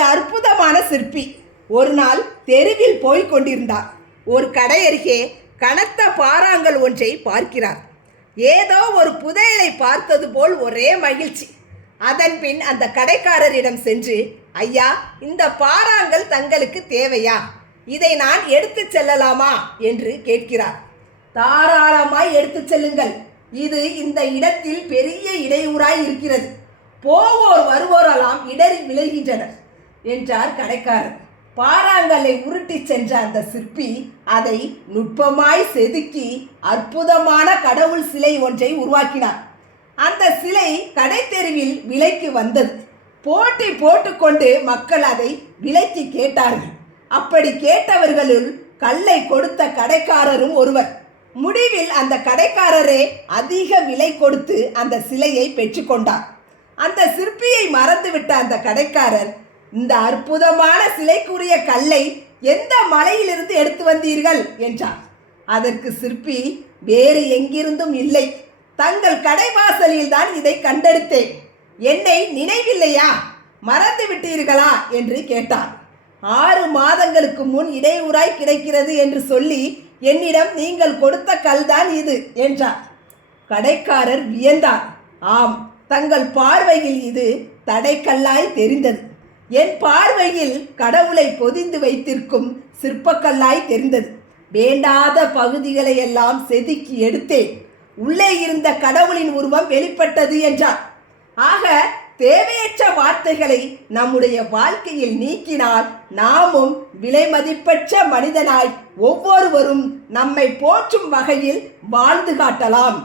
ஒரு அற்புதமான சிற்பி ஒரு நாள் தெருவில் போய்க் கொண்டிருந்தார். ஒரு கடை அருகே கனத்த பாறாங்கல் ஒன்றை பார்க்கிறார். ஏதோ ஒரு புதையலை பார்த்தது போல் ஒரே மகிழ்ச்சி. அதன் பின் அந்த கடைக்காரரிடம் சென்று, ஐயா, இந்த பாறாங்கல் தங்களுக்கு தேவையா? இதை நான் எடுத்து செல்லலாமா என்று கேட்கிறார். தாராளமாய் எடுத்து செல்லுங்கள். இது இந்த இடத்தில் பெரிய இடையூறாய் இருக்கிறது. போவோர் வருவோரெல்லாம் இடறி விளைகின்றனர் என்றார் கடைக்காரர். பாறாங்கல்லை உருட்டி சென்ற அந்த சிற்பி அதை நுட்பமாய் செதுக்கி அற்புதமான கடவுள் சிலை ஒன்றை உருவாக்கினார். அந்த சிலை கடை தெருவில் விலைக்கு வந்தது. போட்டி போட்டுக்கொண்டு மக்கள் அதை விலைக்கு கேட்டார்கள். அப்படி கேட்டவர்களுள் கல்லை கொடுத்த கடைக்காரரும் ஒருவர். முடிவில் அந்த கடைக்காரரே அதிக விலை கொடுத்து அந்த சிலையை பெற்றுக்கொண்டார். அந்த சிற்பியை மறந்துவிட்ட அந்த கடைக்காரர், இந்த அற்புதமான சிலைக்குரிய கல்லை எந்த மலையிலிருந்து எடுத்து வந்தீர்கள் என்றார். அதற்கு சிற்பி, வேறு எங்கிருந்தும் இல்லை, தங்கள் கடைவாசலில் தான் இதை கண்டெடுத்தேன். என்னை நினைவில்லையா, மறந்து விட்டீர்களா என்று கேட்டார். 6 மாதங்களுக்கு முன் இடையூறாய் கிடைக்கிறது என்று சொல்லி என்னிடம் நீங்கள் கொடுத்த கல்தான் இது என்றார். கடைக்காரர் வியந்தார். ஆம், தங்கள் பார்வையில் இது தடைக்கல்லாய் தெரிந்தது. என் பார்வையில் கடவுளை பொதிந்து வைத்திருக்கும் சிற்பக்கல்லாய் தெரிந்தது. வேண்டாத பகுதிகளை எல்லாம் செதுக்கி எடுத்தேன். உள்ளே இருந்த கடவுளின் உருவம் வெளிப்பட்டது என்றார். ஆக தேவையற்ற வார்த்தைகளை நம்முடைய வாழ்க்கையில் நீக்கினால் நாமும் விலை மதிப்பற்ற மனிதனாய் ஒவ்வொருவரும் நம்மை போற்றும் வகையில் வாழ்ந்து காட்டலாம்.